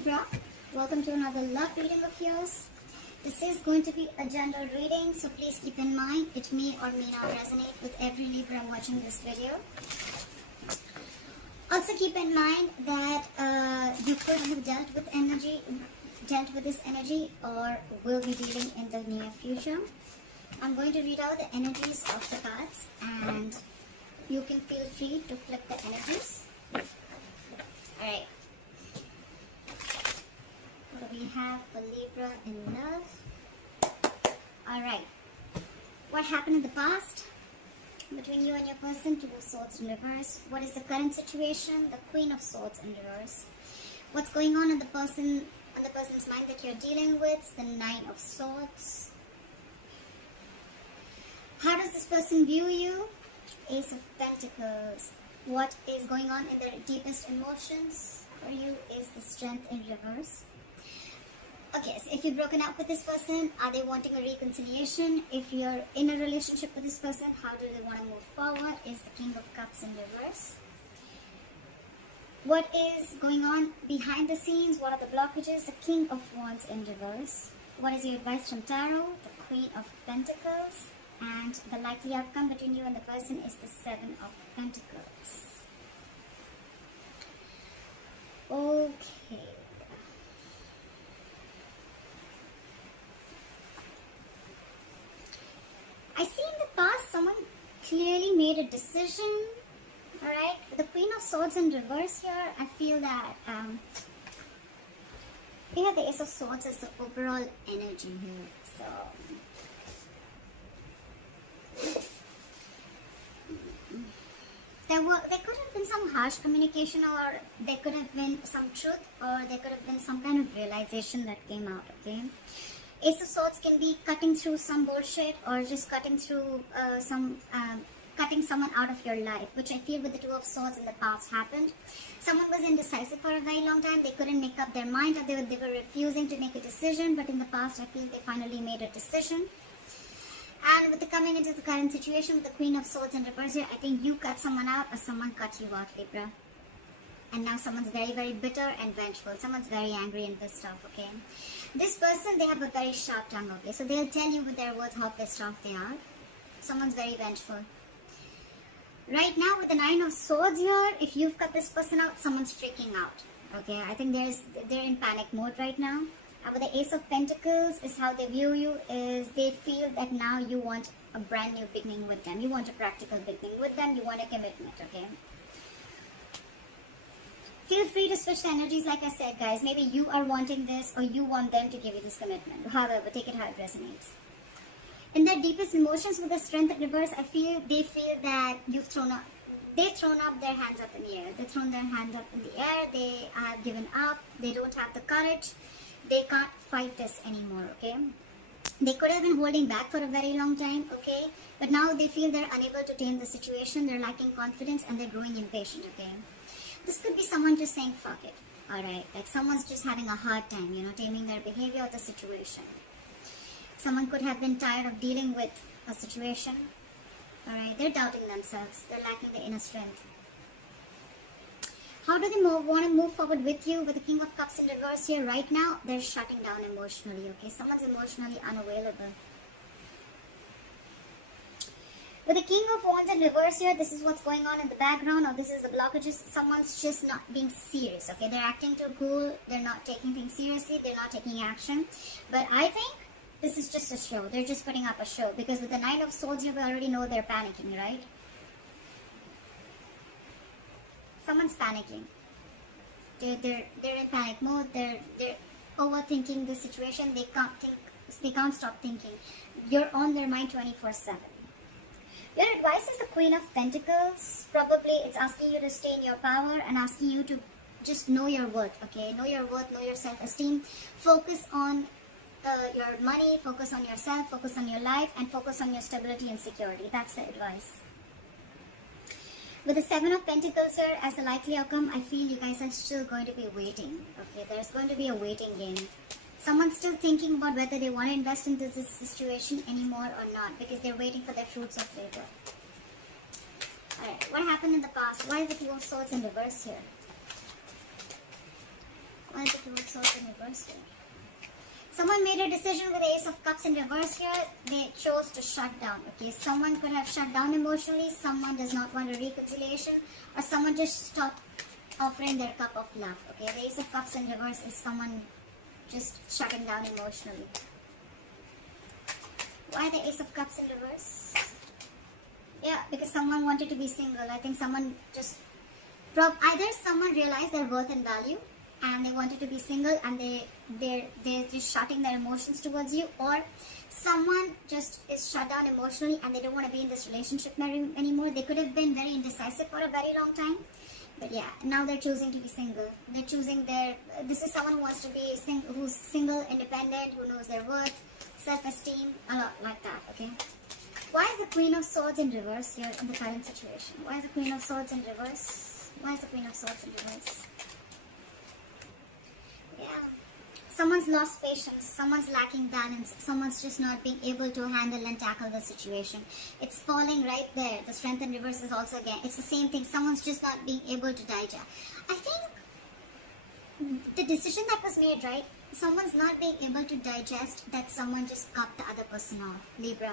Libra, welcome to another love reading of yours. This is going to be a general reading, so please keep in mind it may or may not resonate with every Libra watching this video. Also keep in mind that you could have dealt with this energy or will be dealing in the near future. I'm going to read out the energies of the cards and you can feel free to flip the energies. Alright. What do we have for Libra in love? Alright. What happened in the past between you and your person? Two of Swords in reverse. What is the current situation? The Queen of Swords in reverse. What's going on in the person's mind that you're dealing with? The Nine of Swords. How does this person view you? Ace of Pentacles. What is going on in their deepest emotions for you is the Strength in reverse. Okay, so if you've broken up with this person, are they wanting a reconciliation? If you're in a relationship with this person, how do they want to move forward? Is the King of Cups in reverse. What is going on behind the scenes? What are the blockages? The King of Wands in reverse. What is your advice from Tarot? The Queen of Pentacles. And the likely outcome between you and the person is the Seven of Pentacles. Okay. I see in the past someone clearly made a decision. Alright, the Queen of Swords in reverse here, I feel that we have the Ace of Swords as the overall energy here. So there could have been some harsh communication, or there could have been some truth, or there could have been some kind of realization that came out, okay? Ace of Swords can be cutting through some bullshit, or just cutting through cutting someone out of your life, which I feel with the Two of Swords in the past happened. Someone was indecisive for a very long time. They couldn't make up their mind, or they were refusing to make a decision, but in the past I feel they finally made a decision. And with the coming into the current situation with the Queen of Swords in reverse here, I think you cut someone out or someone cut you out, Libra. And now someone's very, very bitter and vengeful. Someone's very angry and pissed off, okay? This person, they have a very sharp tongue, okay? So they'll tell you with their words how pissed off they are. Someone's very vengeful. Right now with the Nine of Swords here, if you've cut this person out, someone's freaking out, okay? I think they're in panic mode right now. And with the Ace of Pentacles is how they view you, is they feel that now you want a brand new beginning with them. You want a practical beginning with them. You want a commitment, okay? Feel free to switch the energies like I said, guys. Maybe you are wanting this or you want them to give you this commitment. However, take it how it resonates. In their deepest emotions with the Strength in reverse, I feel they feel that they've thrown up their hands up in the air. They've thrown their hands up in the air. They have given up. They don't have the courage. They can't fight this anymore, okay? They could have been holding back for a very long time, okay? But now they feel they're unable to tame the situation. They're lacking confidence and they're growing impatient, okay? This could be someone just saying, fuck it, alright? Like someone's just having a hard time, taming their behavior or the situation. Someone could have been tired of dealing with a situation, alright? They're doubting themselves. They're lacking the inner strength. How do they want to move forward with you? With the King of Cups in reverse here right now, they're shutting down emotionally, okay? Someone's emotionally unavailable. With the King of Wands in reverse here, this is what's going on in the background, or this is the blockages. Someone's just not being serious, okay? They're acting too cool. They're not taking things seriously. They're not taking action. But I think this is just a show. They're just putting up a show. Because with the Nine of Swords, you already know they're panicking, right? Someone's panicking. They're in panic mode. They're overthinking the situation. They can't think. They can't stop thinking. You're on their mind 24/7. Your advice is the Queen of Pentacles. Probably it's asking you to stay in your power and asking you to just know your worth. Okay, know your worth, know your self-esteem. Focus on your money. Focus on yourself. Focus on your life, and focus on your stability and security. That's the advice. With the Seven of Pentacles here as a likely outcome, I feel you guys are still going to be waiting. Okay, there's going to be a waiting game. Someone's still thinking about whether they want to invest into this situation anymore or not, because they're waiting for their fruits of labor. Alright, what happened in the past? Why is the Two of Swords in reverse here? Why is the Two of Swords in reverse here. Someone made a decision with the Ace of Cups in reverse here. They chose to shut down. Okay, someone could have shut down emotionally. Someone does not want a reconciliation, or someone just stopped offering their cup of love. Okay, the Ace of Cups in reverse is someone just shutting down emotionally. Why the Ace of Cups in reverse? Yeah, because someone wanted to be single. I think someone just either someone realized their worth and value, and they wanted to be single, and they're just shutting their emotions towards you, or someone just is shut down emotionally and they don't want to be in this relationship anymore. They could have been very indecisive for a very long time, but yeah, now they're choosing to be single. They're choosing this is someone who wants to be who's single, independent, who knows their worth, self-esteem, a lot like that. Okay, why is the Queen of Swords in reverse here in the current situation? Why is the Queen of Swords in reverse? Why is the Queen of Swords in reverse? Yeah, someone's lost patience, someone's lacking balance, someone's just not being able to handle and tackle the situation. It's falling right there. The Strength in reverse is also, again, it's the same thing. Someone's just not being able to digest. I think the decision that was made, right? Someone's not being able to digest that someone just cut the other person off. Libra,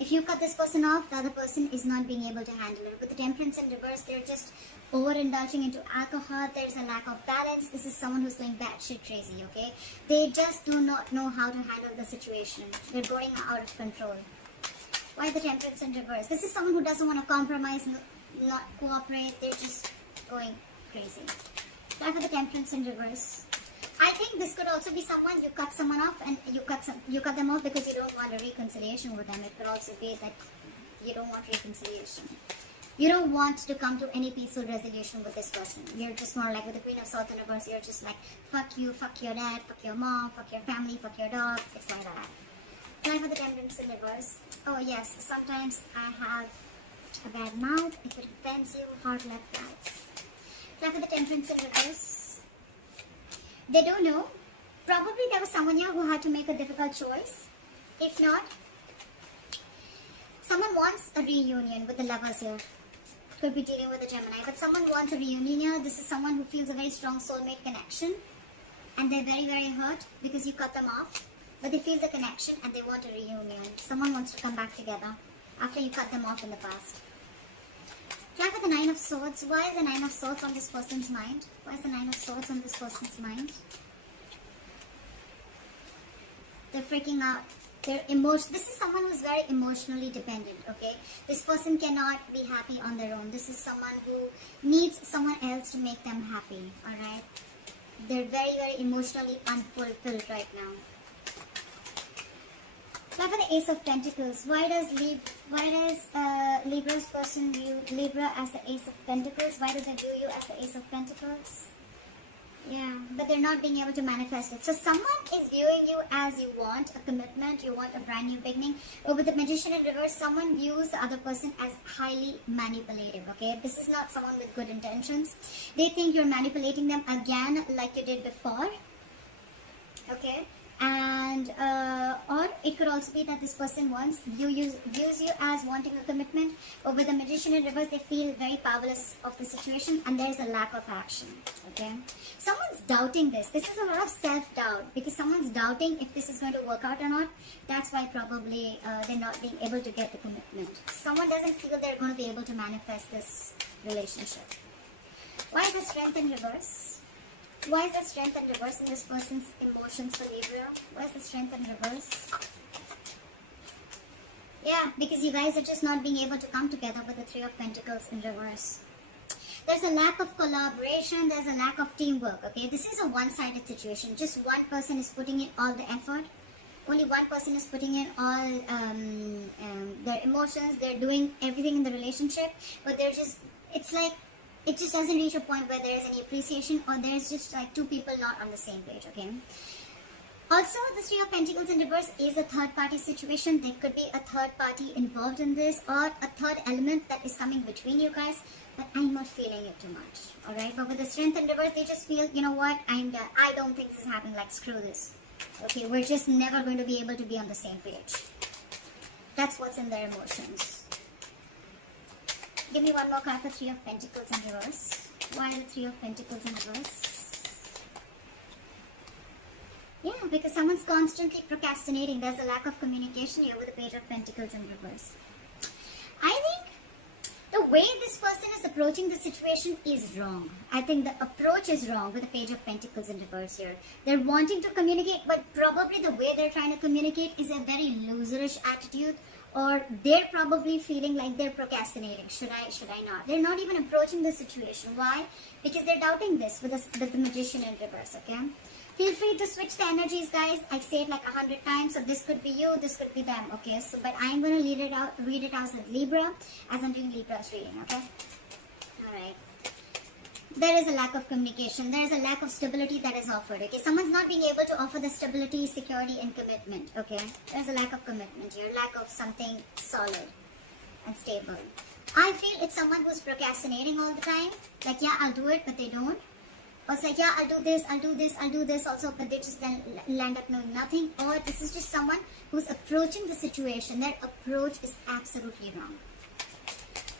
if you cut this person off, the other person is not being able to handle it. With the Temperance in reverse, they're just overindulging into alcohol. There's a lack of balance. This is someone who's going batshit crazy, okay? They just do not know how to handle the situation. They're going out of control. Why the Temperance in reverse? This is someone who doesn't want to compromise, not cooperate. They're just going crazy. Try for the Temperance in reverse. I think this could also be someone, you cut someone off and you cut them off because you don't want a reconciliation with them. It could also be that you don't want reconciliation. You don't want to come to any peaceful resolution with this person. You're just more like with the Queen of Swords in reverse, you're just like, fuck you, fuck your dad, fuck your mom, fuck your family, fuck your dog. It's like that. Try for the Temperance in reverse. Oh yes, sometimes I have a bad mouth. If it offends you, hard left guys. Try for the Temperance in reverse. They don't know. Probably there was someone here who had to make a difficult choice. If not, someone wants a reunion with the Lovers here. Could be dealing with a Gemini, but someone wants a reunion here. This is someone who feels a very strong soulmate connection, and they're very, very hurt because you cut them off, but they feel the connection and they want a reunion. Someone wants to come back together after you cut them off in the past. Try for the Nine of Swords. Why is the Nine of Swords on this person's mind? Why is the Nine of Swords on this person's mind? They're freaking out. This is someone who's very emotionally dependent, okay? This person cannot be happy on their own. This is someone who needs someone else to make them happy, alright? They're very, very emotionally unfulfilled right now. Now for the Ace of Pentacles, why does Libra's person view Libra as the Ace of Pentacles? Why do they view you as the Ace of Pentacles? Yeah, but they're not being able to manifest it. So someone is viewing you as you want a commitment, you want a brand new beginning. But with the Magician in reverse, someone views the other person as highly manipulative, okay? This is not someone with good intentions. They think you're manipulating them again like you did before, okay? And or it could also be that this person views you as wanting a commitment, but with the Magician in reverse, they feel very powerless of the situation and there's a lack of action, okay? Someone's doubting this. This is a lot of self-doubt because someone's doubting if this is going to work out or not. That's why probably they're not being able to get the commitment. Someone doesn't feel they're going to be able to manifest this relationship. Why is the Strength in reverse? Why is the Strength in reverse in this person's emotions for Libra? Why is the Strength in reverse? Yeah, because you guys are just not being able to come together with the Three of Pentacles in reverse. There's a lack of collaboration, there's a lack of teamwork, okay? This is a one-sided situation. Just one person is putting in all the effort. Only one person is putting in all their emotions. They're doing everything in the relationship, but they're just, it's like, it just doesn't reach a point where there is any appreciation or there's just like two people not on the same page, okay? Also, the Three of Pentacles in reverse is a third-party situation. There could be a third party involved in this or a third element that is coming between you guys, but I'm not feeling it too much, alright? But with the Strength in reverse, they just feel, you know what, I don't think this is happening, like screw this. Okay, we're just never going to be able to be on the same page. That's what's in their emotions. Give me one more card for Three of Pentacles in reverse. Why the Three of Pentacles in reverse? because someone's constantly procrastinating. There's a lack of communication here with the Page of Pentacles in reverse. I think the way this person is approaching the situation is wrong. I think the approach is wrong with the Page of Pentacles in reverse here. They're wanting to communicate, but probably the way they're trying to communicate is a very loserish attitude, or they're probably feeling like they're procrastinating. Should I not? They're not even approaching the situation. Why? Because they're doubting this with the Magician in reverse, okay? Feel free to switch the energies, guys. I say it like 100 times, so this could be you, this could be them, okay? So, but I'm going to read it out as Libra, as I'm doing Libra's reading, okay? Alright. There is a lack of communication. There is a lack of stability that is offered, okay? Someone's not being able to offer the stability, security, and commitment, okay? There's a lack of commitment here, lack of something solid and stable. I feel it's someone who's procrastinating all the time. Like, yeah, I'll do it, but they don't. Or it's like, yeah, I'll do this, I'll do this, I'll do this also, but they just then land up knowing nothing. Or this is just someone who's approaching the situation. Their approach is absolutely wrong.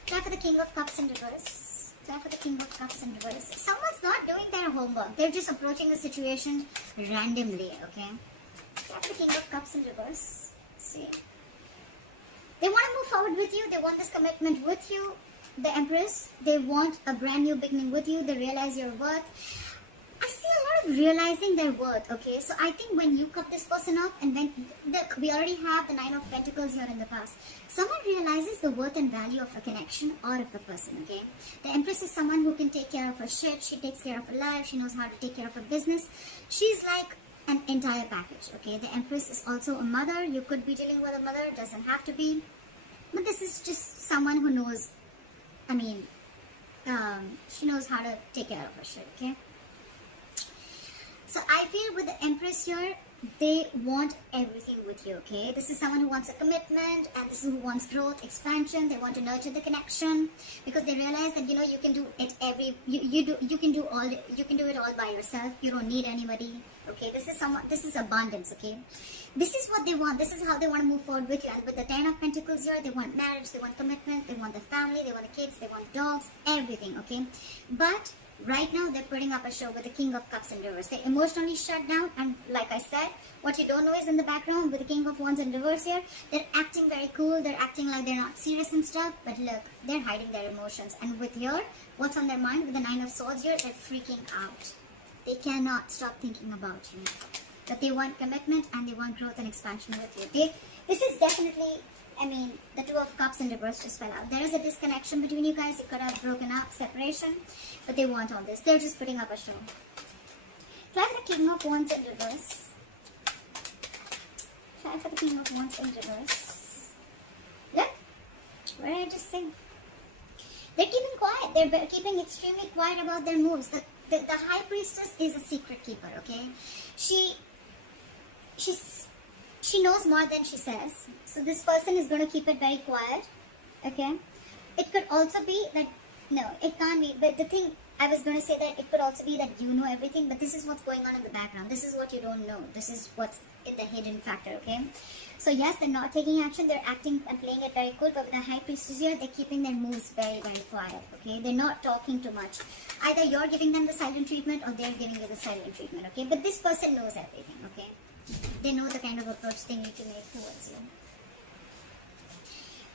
Try for the King of Cups in reverse. Try for the King of Cups in reverse. Someone's not doing their homework. They're just approaching the situation randomly, okay? Try for the King of Cups in reverse. See? They want to move forward with you. They want this commitment with you. The Empress, they want a brand new beginning with you. They realize your worth. I see a lot of realizing their worth, okay? So I think when you cut this person off, and when we already have the Nine of Pentacles here in the past, someone realizes the worth and value of a connection or of a person, okay? The Empress is someone who can take care of her shit. She takes care of her life. She knows how to take care of her business. She's like an entire package, okay? The Empress is also a mother. You could be dealing with a mother. Doesn't have to be. But this is just someone who knows, I mean, she knows how to take care of her shit, okay? So I feel with the Empress here, they want everything with you, okay? This is someone who wants a commitment, and this is who wants growth, expansion. They want to nurture the connection, because they realize that, you know, you can do it you can do it all by yourself. You don't need anybody, okay? This is abundance, okay? This is what they want. This is how they want to move forward with you. And with the Ten of Pentacles here, they want marriage, they want commitment, they want the family, they want the kids, they want dogs, everything, okay? But right now, they're putting up a show with the King of Cups in reverse. They're emotionally shut down, and like I said, what you don't know is in the background with the King of Wands in reverse here, they're acting very cool, they're acting like they're not serious and stuff, but look, they're hiding their emotions. And with here, what's on their mind with the Nine of Swords here, they're freaking out. They cannot stop thinking about you. But they want commitment, and they want growth and expansion with you. This is definitely, I mean, the Two of Cups in reverse just fell out. There is a disconnection between you guys. You could have broken up, separation, but they want all this. They're just putting up a show. Try for the King of Wands in reverse. Try for the King of Wands in reverse. Look, what did I just say? They're keeping quiet. They're keeping extremely quiet about their moves. The High Priestess is a secret keeper, okay? She knows more than she says. So this person is going to keep it very quiet, okay? It could also be that, no, it can't be. But the thing, I was going to say that it could also be that you know everything, but this is what's going on in the background. This is what you don't know. This is what's in the hidden factor, okay? So yes, they're not taking action. They're acting and playing it very cool. But with the High Priestess here, they're keeping their moves very, very quiet, okay? They're not talking too much. Either you're giving them the silent treatment, or they're giving you the silent treatment, okay? But this person knows everything, okay? They know the kind of approach they need to make towards you.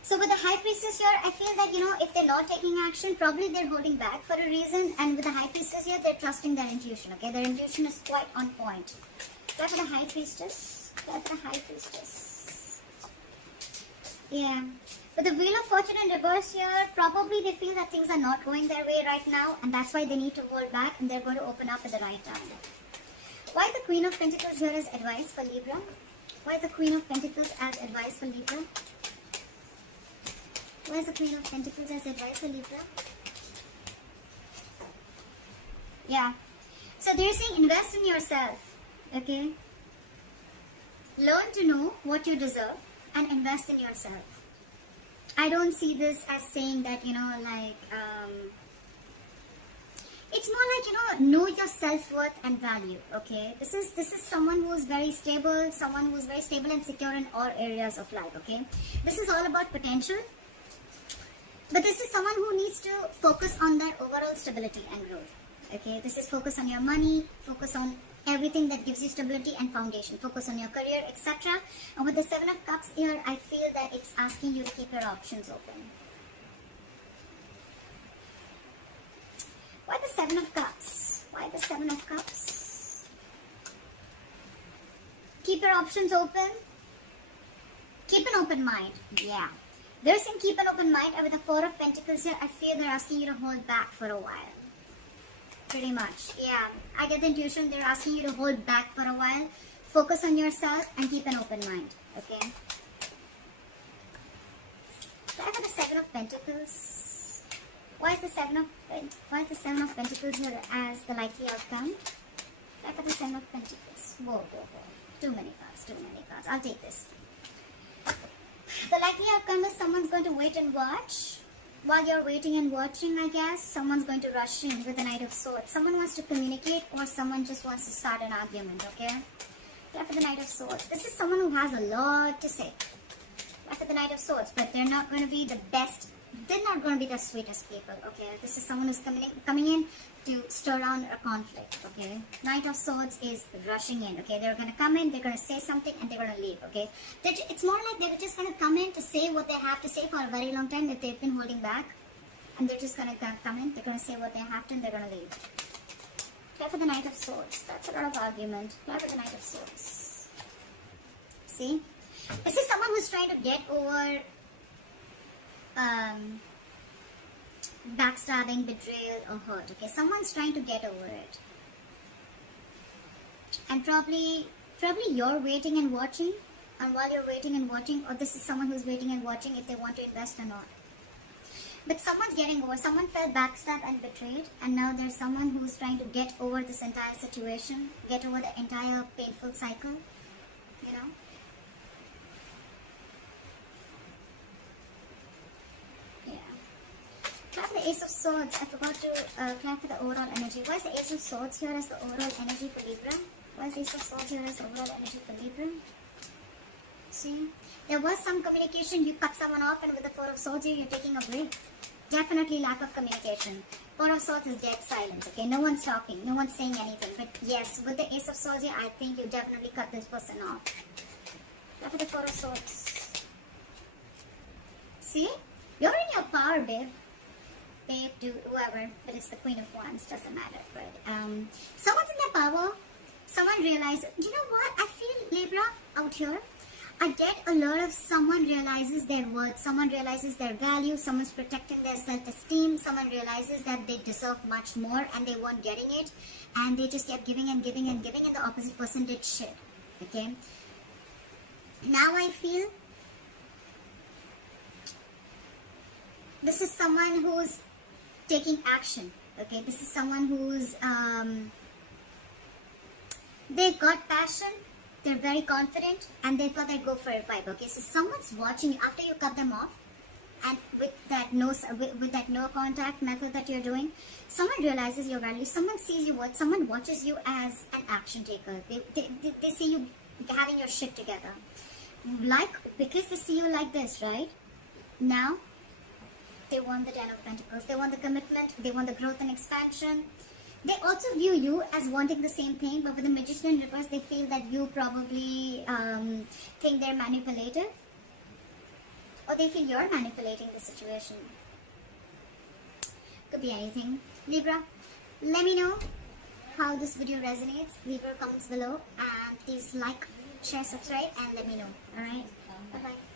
So with the High Priestess here, I feel that, you know, if they're not taking action, probably they're holding back for a reason. And with the High Priestess here, they're trusting their intuition, okay? Their intuition is quite on point. Try for the High Priestess. Try for the High Priestess. Yeah. With the Wheel of Fortune in reverse here, probably they feel that things are not going their way right now. And that's why they need to hold back, and they're going to open up at the right time. Why is the Queen of Pentacles here as advice for Libra? Why is the Queen of Pentacles as advice for Libra? Why is the Queen of Pentacles as advice for Libra? Yeah. So they're saying invest in yourself. Okay? Learn to know what you deserve and invest in yourself. I don't see this as saying that, you know, like, it's more like, you know your self-worth and value, okay? This is someone who is very stable, and secure in all areas of life, okay? This is all about potential. But this is someone who needs to focus on their overall stability and growth, okay? This is focus on your money, focus on everything that gives you stability and foundation. Focus on your career, etc. And with the Seven of Cups here, I feel that it's asking you to keep your options open. Why the Seven of Cups? Why the Seven of Cups? Keep your options open. Keep an open mind. Yeah. They're saying keep an open mind, and with the Four of Pentacles here, I feel they're asking you to hold back for a while. Pretty much. Yeah. I get the intuition they're asking you to hold back for a while. Focus on yourself and keep an open mind. Okay? Try for the Seven of Pentacles. Why is the Seven of Pentacles here as the likely outcome? Try for the Seven of Pentacles. Whoa, whoa, whoa. Too many cards, too many cards. I'll take this. The likely outcome is someone's going to wait and watch. While you're waiting and watching, I guess, someone's going to rush in with the Knight of Swords. Someone wants to communicate, or someone just wants to start an argument, okay? Try for the Knight of Swords. This is someone who has a lot to say. Try for the Knight of Swords, but they're not going to be the best. They're not going to be the sweetest people, okay? This is someone who's coming in to stir around a conflict, okay? Knight of Swords is rushing in, okay? They're going to come in, they're going to say something, and they're going to leave, okay? It's more like they're just going to come in to say what they have to say for a very long time if they've been holding back. And they're just going to come in, they're going to say what they have to, and they're going to leave. Try for the Knight of Swords. That's a lot of argument. Try for the Knight of Swords. See? This is someone who's trying to get over backstabbing, betrayal, or hurt. Okay, someone's trying to get over it, and probably you're waiting and watching. And while you're waiting and watching, or this is someone who's waiting and watching if they want to invest or not. But someone's getting over. Someone felt backstabbed and betrayed, and now there's someone who's trying to get over this entire situation, get over the entire painful cycle. You know. Try for the Ace of Swords. I forgot to try for the overall energy. Why is the Ace of Swords here as the overall energy for Libra? Why is the Ace of Swords here as the overall energy for Libra? See? There was some communication. You cut someone off, and with the Four of Swords here, you're taking a break. Definitely lack of communication. Four of Swords is dead silence, okay? No one's talking. No one's saying anything. But yes, with the Ace of Swords here, I think you definitely cut this person off. Try for the Four of Swords. See? You're in your power, babe. Do whoever, but it's the Queen of Wands, doesn't matter. But someone's in their power. Someone realizes, you know what? I feel Libra out here. I get a lot of someone realizes their worth, someone realizes their value, someone's protecting their self-esteem, someone realizes that they deserve much more and they weren't getting it, and they just kept giving and giving and giving, and the opposite person did shit. Okay. Now I feel this is someone who's taking action. Okay, this is someone who's they've got passion, they're very confident, and they thought they'd go for a vibe. Okay, so someone's watching you after you cut them off, and with that no contact method that you're doing, someone realizes your value, someone sees you worth, someone watches you as an action taker. They see you having your shit together, like, because they see you like this, right? Now they want the Ten of Pentacles. They want the commitment. They want the growth and expansion. They also view you as wanting the same thing, but with the Magician in reverse, they feel that you probably think they're manipulative. Or they feel you're manipulating the situation. Could be anything. Libra, let me know how this video resonates. Leave your comments below. And please like, share, subscribe, and let me know. Alright? Bye-bye.